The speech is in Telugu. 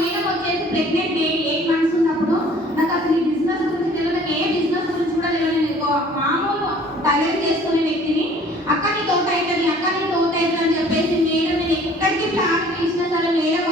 మేడం వచ్చేసి ప్రెగ్నెంట్ 8 months ఉన్నప్పుడు నాకు అసలు ఈ బిజినెస్ గురించి తెలియదు, ఏ బిజినెస్ గురించి కూడా తెలియదు. మామూలు టైలరింగ్ చేసుకునే వ్యక్తిని అక్క నీ తోట అవుతుంది, అక్క నీ తోట అవుతుంది అని చెప్పేసి మేడం నేను ఎక్కడికి ప్లాన్ ఇచ్చిన సరే మేడం